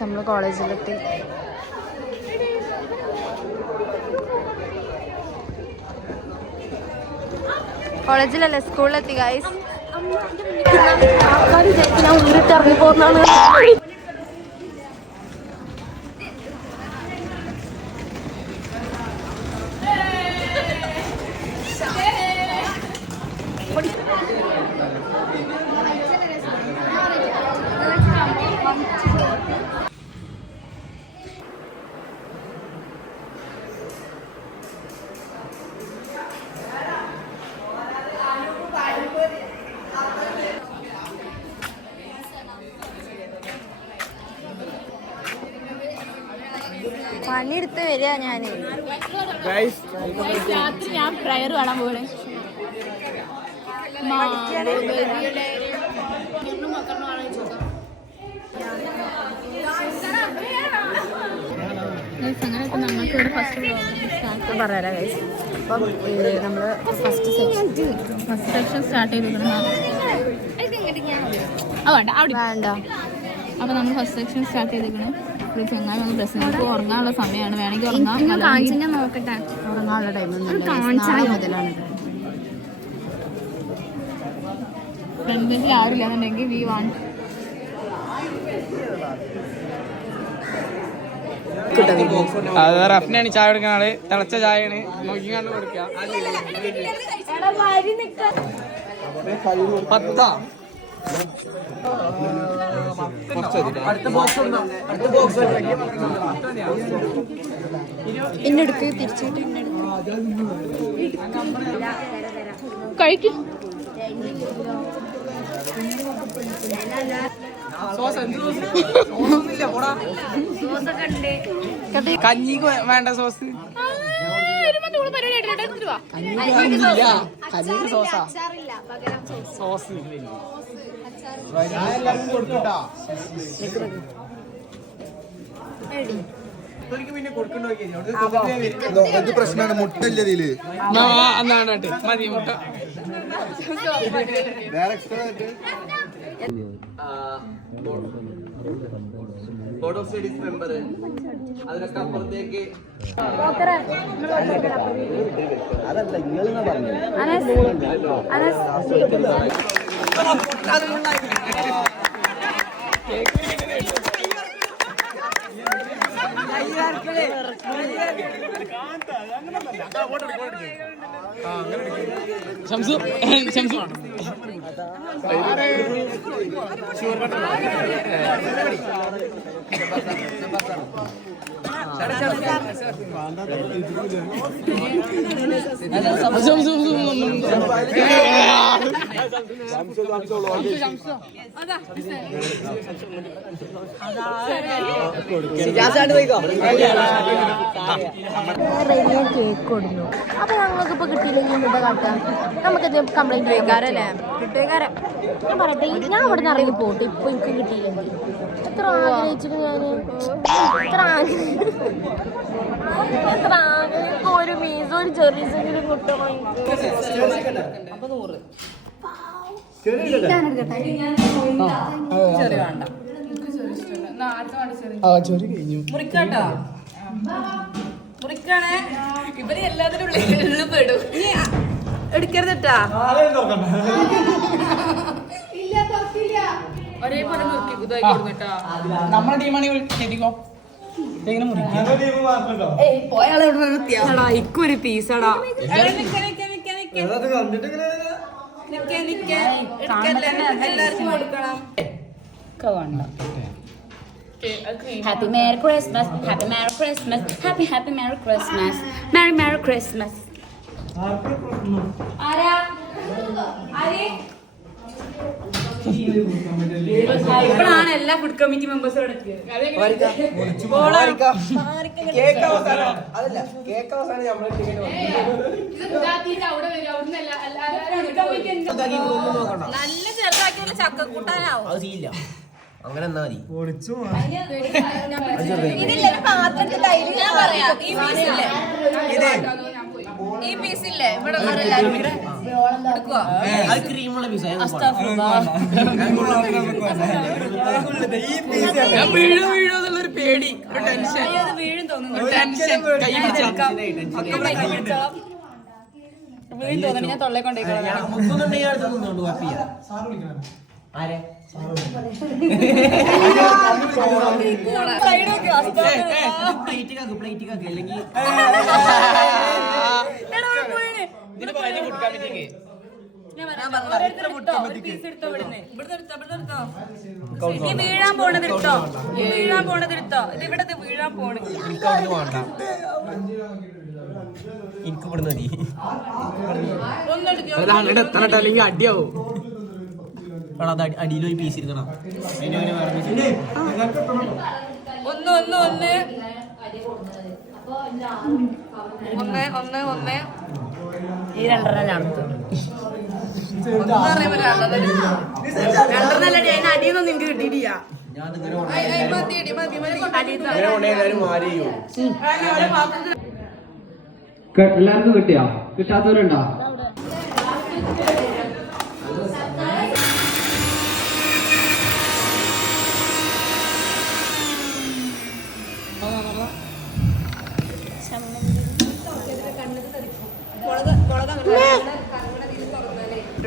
നമ്മള് കോളേജിലെത്തി. കോളേജിലല്ലേ, സ്കൂളിലെത്തി ഗൈസ്. ഞാൻ ഊരിട്ടിറങ്ങി പോകുന്നതാണ്. പണിയെടുത്ത് വരിക ഞാന്. രാത്രി ഞാൻ പ്രയർ കാണാൻ പോകണേ. അങ്ങനെയൊക്കെ ഞങ്ങൾക്ക് ഇവിടെ ഫസ്റ്റ് പറയാം ഗൈസ്. അപ്പം നമ്മള് ഫസ്റ്റ് സെക്ഷൻ സ്റ്റാർട്ട് ചെയ്തിട്ടുണ്ട്. വേണ്ട. അപ്പൊ നമ്മൾ ഫസ്റ്റ് സെക്ഷൻ സ്റ്റാർട്ട് ചെയ്തിരിക്കണേ. ചെങ്ങായി ഒന്ന് പ്രശ്നം ഉറങ്ങാനുള്ള സമയമാണ്. വേണമെങ്കിൽ ഉറങ്ങാം. നോക്കട്ടെ, ഉറങ്ങാനുള്ള ടൈം മുതലാണ്. ഫ്രണ്ട് ബെഞ്ചിൽ ആരില്ല എന്നുണ്ടെങ്കിൽ വി വാണ്ട് റഫിനാണ് ചായ കൊടുക്കുന്ന ആള്. തിളച്ച ചായയാണ് നോക്കി കണ്ട് കൊടുക്കുക. 10 ഇന്നെടുക്ക് തിരിച്ചിട്ട് കഴിക്കും. കഞ്ഞിക്ക് വേണ്ട സോസ്. സോസാ സോസ് പ്രശ്നമാണ്. മുട്ടല്ലേ മതി മുട്ട. ബോർഡ് ഓഫ് സ്റ്റഡീസ് മെമ്പർ, അതിനൊക്കെ അപ്പുറത്തേക്ക് അതല്ല നിങ്ങൾ പറഞ്ഞു. ശംസു ശംസു കേക്ക് കൊടുന്നു. അപ്പൊ ഞങ്ങൾക്ക് ഇപ്പൊ കിട്ടിയില്ലെങ്കിൽ എന്താ കാട്ടാ? നമുക്കത് കംപ്ലൈന്റ് കേൾക്കാറല്ലേ? കിട്ടിയേക്കാരം. ഞാൻ പറയട്ടെ, ഞാൻ അവിടെ നിന്ന് ഇറങ്ങി പോട്ടെ. ഇപ്പൊ എനിക്ക് കിട്ടിയില്ലെങ്കിൽ എത്ര ആഗ്രഹിച്ചിട്ട് ഞാന് എത്ര ആഗ്രഹിക്കും. ഒരു മീസോ ഒരു ചെറിയ മുട്ട അപ്പൊ 100 മുറിക്കാണ്. ഇവര് എല്ലാത്തിനും പെടും. എടുക്കരുതട്ടാ. ഒരേപോലെ നമ്മുടെ ടീമാണെങ്കിൽ ശരിക്കോ ഇക്കൊരു പീസടാ. എല്ലാവർക്കും കൊടുക്കണം. Happy Merry Christmas, Happy Merry Christmas, Happy Merry Christmas, Merry Christmas. ഇപ്പോഴാണ് എല്ലാ ഫുഡ് കമ്മിറ്റി മെമ്പേഴ്സും നല്ല ചെറുതാക്കിയുള്ള ചക്കക്കൂട്ടാനാവും. അങ്ങനെ എന്നാ മതി. ഈ പീസില്ലേ ഇവിടെ അത് ക്രീമുള്ള പീസാ. വീഴുന്നുള്ളൊരു പേടി, ഒരു ടെൻഷൻ, വീഴും തോന്നുന്നു. ടെൻഷൻ കൈ പിടിച്ചാ വീഴും തോന്നുന്നു. ഞാൻ തൊള്ളേ കൊണ്ടേക്കണം. ആരെ പ്ലേറ്റ് അല്ലെങ്കിൽ വീഴാൻ പോണത് എടുത്തോ, വീഴാൻ പോണത് എടുത്തോ. ഇത് ഇവിടെ വീഴാൻ പോണ്. എനിക്ക് ഇവിടുന്ന് മതി. അങ്ങോട്ട് എത്തണട്ടോ, അല്ലെങ്കിൽ അടിയാവും. അടിയിൽ ഒരു പീസ് ഇരുത്തണം. ഒന്ന് ഒന്ന് ഒന്ന് ഒന്ന് ഒന്ന് ഒന്ന് ഈ രണ്ടെണ്ണം ഞാൻ രണ്ടെണ്ണല്ലേ, അതിന് അടിയൊന്നും നിനക്ക് കിട്ടിയിട്ടില്ല. എല്ലാവർക്കും കിട്ടിയോ? കിട്ടാത്തവരുണ്ടോ?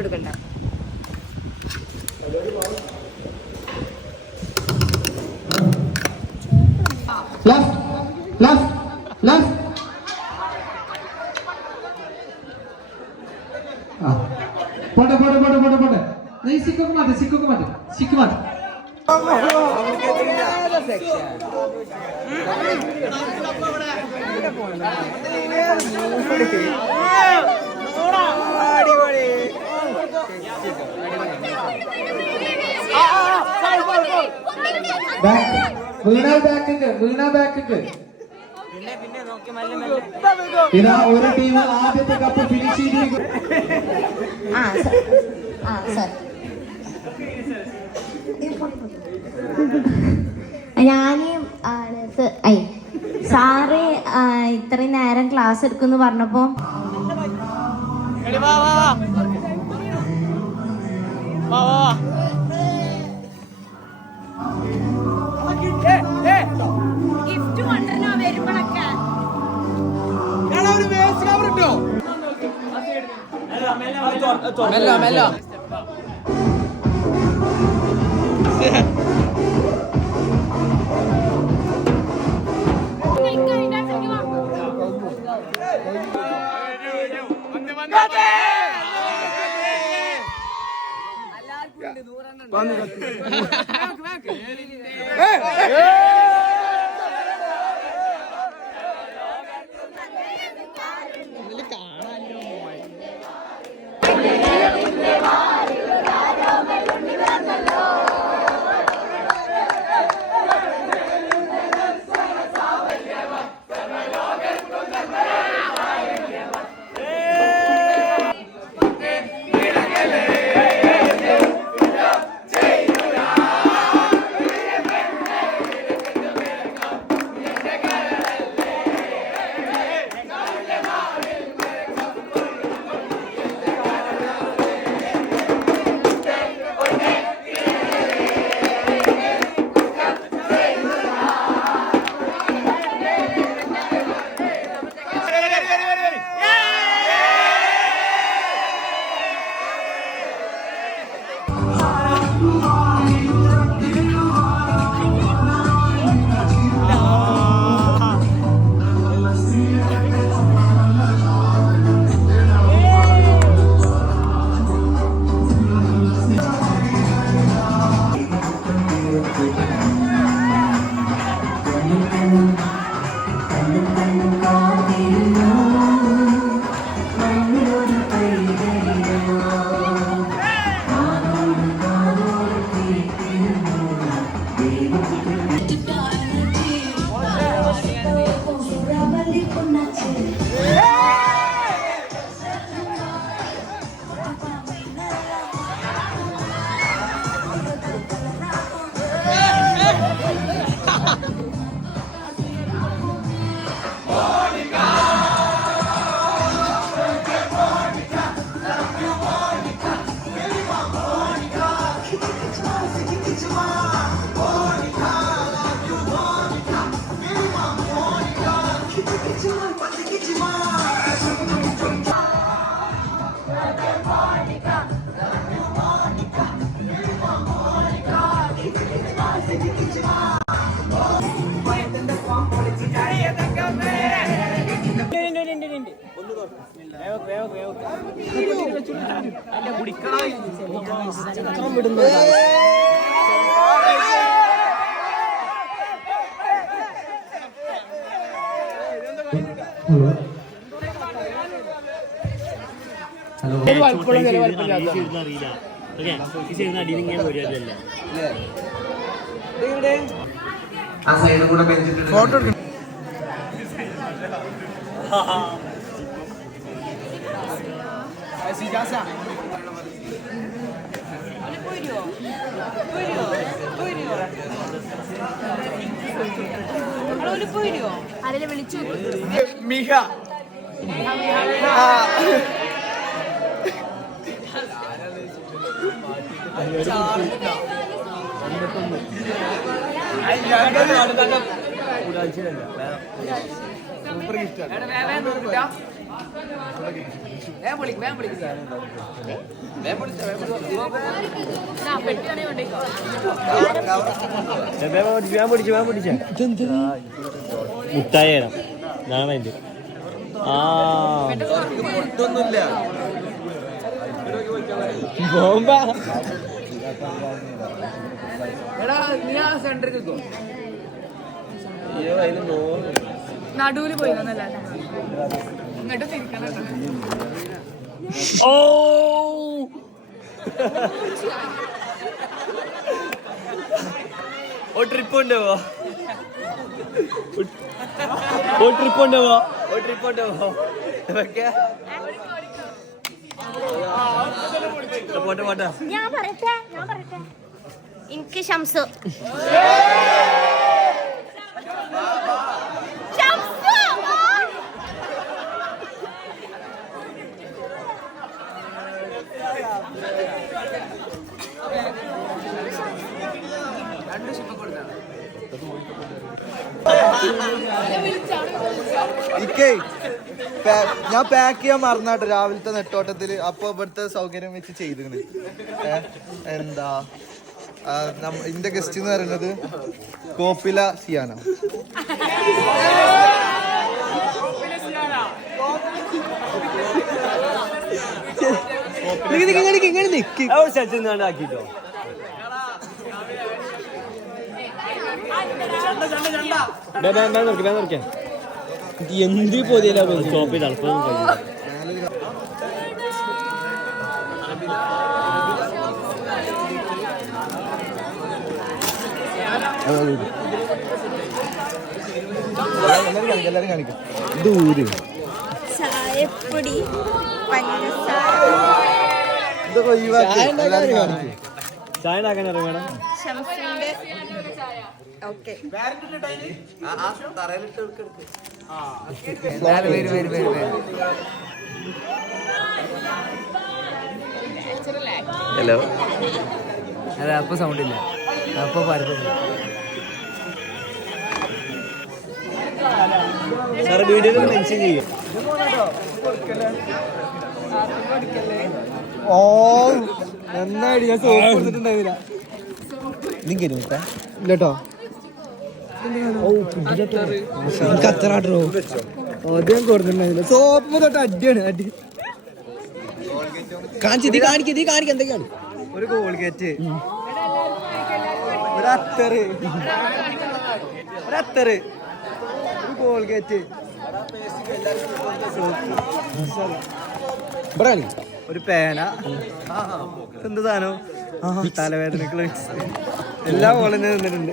എടുക്കണ്ട. Left left left. പോട്ടെ പോട്ടെ പോട്ടെ പോട്ടെ പോട്ടെ. നീ സിക്കൊക്കെ മാറ്റേ, സിക്കൊക്കെ മാറ്റേ, സിക്ക് മാറ്റേ. വീണ ബാക്കിക്ക്, വീണ ബാക്കിക്ക്. ഇതാ ഒരു ടീം ആദ്യത്തെ കപ്പ് ഫിനിഷ് ചെയ്തിരിക്കും. ഞാന് സാറ് ഇത്രയും നേരം ക്ലാസ് എടുക്കുമെന്ന് പറഞ്ഞപ്പോ ഗിഫ്റ്റ് കൊണ്ടുവരണോ വരുമ്പോഴൊക്കെ? Mello Mello. ആ സൈഡിൽ കൂടെ ബെഞ്ചിട്ട് ഫോട്ടോ എടുക്കണം. ആരെങ്കിലും വിളിച്ചു മിക മുട്ടായ ഞാനതിന്റെ പൊട്ടൊന്നുമില്ല. ബോംബ നടുവില് പോയി ഇങ്ങോട്ട് തിരിക്കണം. ട്രിപ്പ് ഉണ്ടാവോ ട്രിപ്പ് ഉണ്ടാവോ ട്രിപ്പ് ഉണ്ടാവോ പോട്ടെ പോട്ടെ. ഞാൻ പറയട്ടെ എനിക്ക് ഷംസു ഞാൻ പാക്ക് ചെയ്യാൻ മറന്നാട്ടോ രാവിലത്തെ നെട്ടോട്ടത്തില്. അപ്പൊ ഇവിടുത്തെ സൗകര്യം വെച്ച് ചെയ്തിരുന്നു. എന്താ എന്റെ ഗസ്റ്റ് എന്ന് പറയുന്നത് കോപ്പില സിയാന. ആക്കിട്ടോ എന്ത് പോതില്ല സ്റ്റോപ്പ് ചെയ്ത് അല്പം എല്ലാരും കാണിക്കും. ദൂര് ചായപ്പൊടി ഇതൊക്കെ ഒഴിവാക്കി എല്ലാരും കാണിക്കും. ചായ ഉണ്ടാക്കാൻ അറിയണം. ഹലോ അതെ അപ്പൊ സൗണ്ട് ഇല്ല അപ്പൊ പരത്തുന്നു. സാറ് വീഡിയോയിൽ മെൻഷൻ ചെയ്യും. ഓ നന്നായിട്ട് ഞാൻ സോപ്പ് കൊടുത്തിട്ടുണ്ടായിരുന്നില്ല. ഇല്ലട്ടോ കത്തറാട്ടോ ആദ്യം കൊടുത്തിട്ടുണ്ടായിരുന്നില്ല. സോപ്പ് തൊട്ട് അടിയാണ് അടി. കാണിക്ക എന്തൊക്കെയാണ് ഒരു കോൾഗേറ്റ് ഒരു അത്തറ് ഒരു കോൾഗേറ്റ് ഒരു പേന എന്ത് സാധനം തലവേദനക്കുള്ള എല്ലാ പോലെ നിന്നിട്ടുണ്ട്.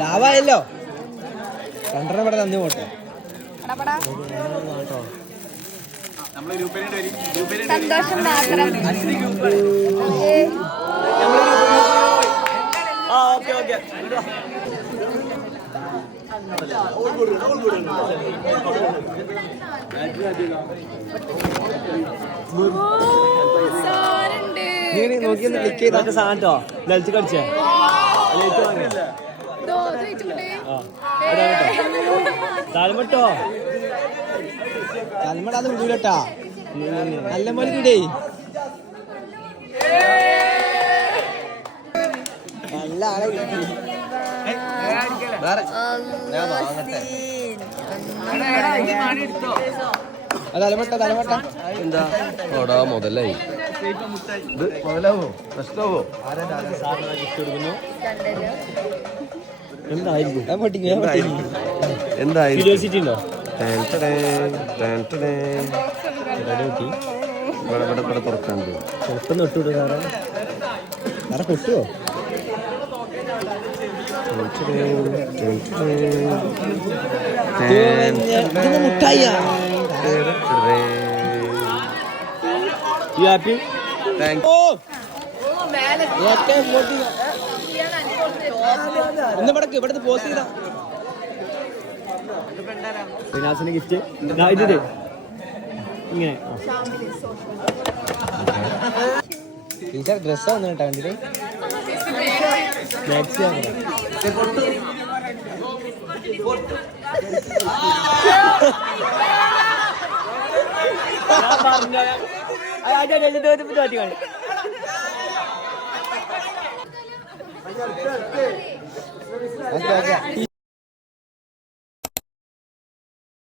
ലാഭമായല്ലോ. രണ്ടെണ്ണം ഇവിടെ തന്നു പോട്ടെ. സന്തോഷം മാത്രം. ഓക്കെ ഓക്കെ നോക്കിയൊന്ന് ക്ലിക്ക് ചെയ്താ സാധനോ ലളിച്ച് കടിച്ചേ ലൈറ്റ് വാങ്ങിയ തലമട്ടോ തലമടാതെ വിടൂലട്ടാ നല്ല പോലെ കിടേ നല്ല ആളെ കിട്ടി ഞാൻ വാങ്ങട്ടെ. തലമട്ട എന്താ ഓടാ മുതലായി ഇത് മുതലാവോ നഷ്ടമാവോ എന്തായിരിക്കും എന്തായി ക്യൂരിയോസിറ്റി ഉണ്ടോ ഇവിടെ തുറക്കാണ്ട് ചെറുപ്പം തൊട്ടുവിടും സാറേ സാറെ പൊട്ടുവോ You happy? ഇവിടുത്തെ പോസ്റ്റ് ചെയ്താ റിനാസിന് ഗിഫ്റ്റ് ഇതില് ഇങ്ങനെ ടീച്ചർ ഡ്രസ്സാ വന്നു കേട്ടോ കണ്ടിട്ട് മാക്സി